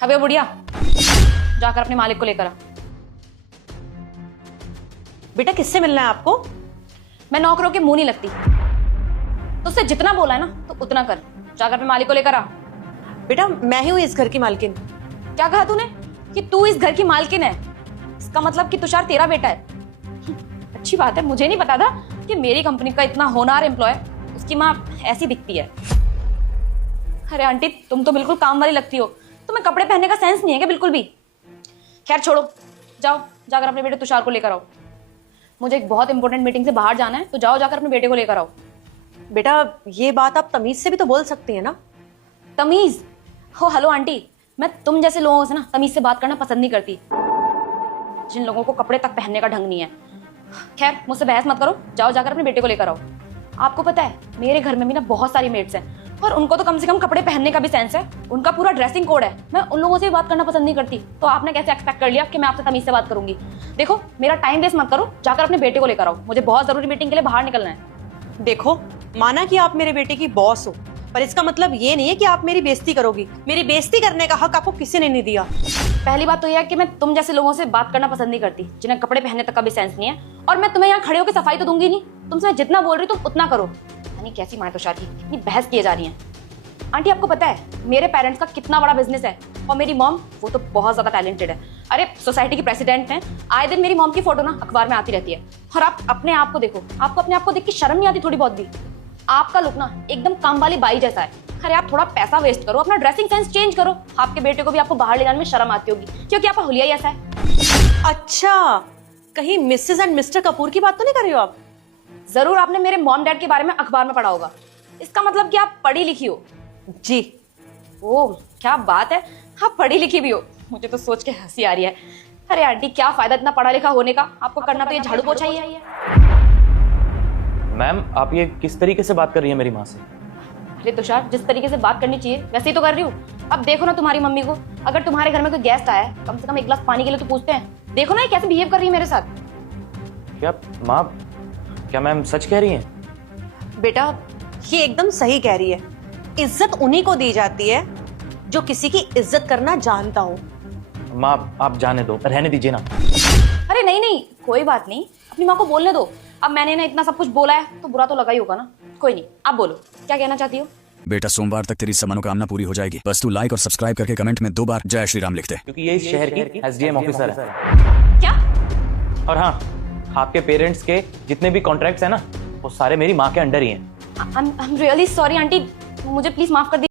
अबे बुढ़िया, जाकर अपने मालिक को लेकर आ। बेटा किससे मिलना है आपको? मैं नौकरों के मुंह नहीं लगती, तो उससे जितना बोला है ना तो उतना कर। जाकर अपने मालिक को लेकर आ। बेटा मैं ही हूं इस घर की मालकिन। क्या कहा तूने कि तू इस घर की मालकिन है? इसका मतलब कि तुषार तेरा बेटा है। अच्छी बात है, मुझे नहीं पता था कि मेरी कंपनी का इतना होनहार एम्प्लॉय उसकी माँ ऐसी दिखती है। अरे आंटी, तुम तो बिल्कुल काम वाली लगती हो, तुम्हें कपड़े पहनने का सेंस नहीं है क्या बिल्कुल भी? खैर छोड़ो, जाओ जाकर अपने बेटे तुषार को लेकर आओ। मुझे एक बहुत इंपॉर्टेंट मीटिंग से बाहर जाना है, तो जाओ जाकर अपने बेटे को लेकर आओ। बेटा ये बात आप तमीज से भी तो बोल सकती है ना। तमीज? हो हेलो आंटी, मैं तुम जैसे लोगों से ना तमीज से बात करना पसंद नहीं करती, जिन लोगों को कपड़े तक पहनने का ढंग नहीं है। खैर मुझसे बहस मत करो, जाओ जाकर अपने बेटे को लेकर आओ। आपको पता है मेरे घर में भी ना बहुत सारी मेड्स हैं, और उनको तो कम से कम कपड़े पहनने का भी सेंस है, उनका पूरा ड्रेसिंग कोड है। मैं उन लोगों से भी बात करना पसंद नहीं करती, तो आपने कैसे एक्सपेक्ट कर लिया कि मैं आपसे तमीज से बात करूंगी? देखो मेरा टाइम वेस्ट मत करो, जाकर अपने बेटे को लेकर आओ, मुझे बहुत जरूरी मीटिंग के लिए बाहर निकलना है। देखो, माना कि आप मेरे बेटे की बॉस हो, पर इसका मतलब ये नहीं है कि आप मेरी बेइज्जती करोगी। मेरी बेइज्जती करने का हक आपको किसी ने नहीं दिया। पहली बात तो यह है कि मैं तुम जैसे लोगों से बात करना पसंद नहीं करती, जिन्हें कपड़े पहनने तक का भी सेंस नहीं है। और मैं तुम्हें यहाँ खड़े होकर सफाई तो दूंगी नहीं, तुमसे जितना बोल रही तुम उतना करो। यानी कैसी माँ तुषार की इतनी बहस किए जा रही है। आंटी आपको पता है मेरे पेरेंट्स का कितना बड़ा बिजनेस है, और मेरी मॉम वो तो बहुत ज्यादा टैलेंटेड है। अरे सोसाइटी की प्रेसिडेंट हैं, आए दिन मेरी मॉम की फोटो ना अखबार में आती रहती है। और आप अपने आप को देखो, आपको अपने आप को देख के शर्म नहीं आती थोड़ी बहुत भी? आपका लुक ना एकदम काम वाली बाई जैसा है। अरे आप थोड़ा पैसा वेस्ट करो, अपना ड्रेसिंग सेंस चेंज करो। आपके बेटे को भी आपको बाहर ले जाने में शर्म आती होगी, क्योंकि आपका हुलिया ही ऐसा है। अच्छा, कहीं मिसेस एंड मिस्टर कपूर की बात तो नहीं कर रही हो आप? जरूर आपने मेरे मॉम डैड के बारे में अखबार में पढ़ा होगा, इसका मतलब कि आप पढ़ी लिखी हो। जी। ओह क्या बात है, आप पढ़ी लिखी भी हो, मुझे तो सोच के हंसी आ रही है। अरे आंटी क्या फायदा इतना पढ़ा लिखा होने का, आपको करना तो ये झाड़ू पोछा ही है। मैम आप ये किस तरीके से बात कर रही है मेरी माँ से? अरे तुषार, जिस तरीके से बात करनी चाहिए वैसे ही तो कर रही हूँ। अब देखो ना तुम्हारी मम्मी को, अगर तुम्हारे घर में कोई गेस्ट आया है कम से कम एक गिलास पानी के लिए तो पूछते हैं। देखो ना ये कैसे बिहेव कर रही है मेरे साथ। क्या माँ, क्या मैम सच कह रही हैं? बेटा ये एकदम सही कह रही है। इज्जत उन्हीं को दी जाती है जो किसी की इज्जत करना जानता हो। माँ आप जाने दो, रहने दीजिए ना। अरे नहीं नहीं कोई बात नहीं, अपनी माँ को बोलने दो। अब मैंने ना इतना सब कुछ बोला है तो बुरा तो लगा ही होगा ना। कोई नहीं, आप बोलो क्या कहना चाहती हो? बेटा सोमवार तक तेरी सब मनोकामना पूरी हो जाएगी, बस तू लाइक और सब्सक्राइब करके कमेंट में 2 बार जय श्री राम लिख दे। क्योंकि ये इस शहर की एसडीएम ऑफिसर है। क्या? और हाँ, आपके पेरेंट्स के जितने भी कॉन्ट्रैक्ट्स हैं ना, वो सारे मेरी माँ के अंडर ही हैं। I am really sorry aunty, मुझे प्लीज माफ कर दीजिए।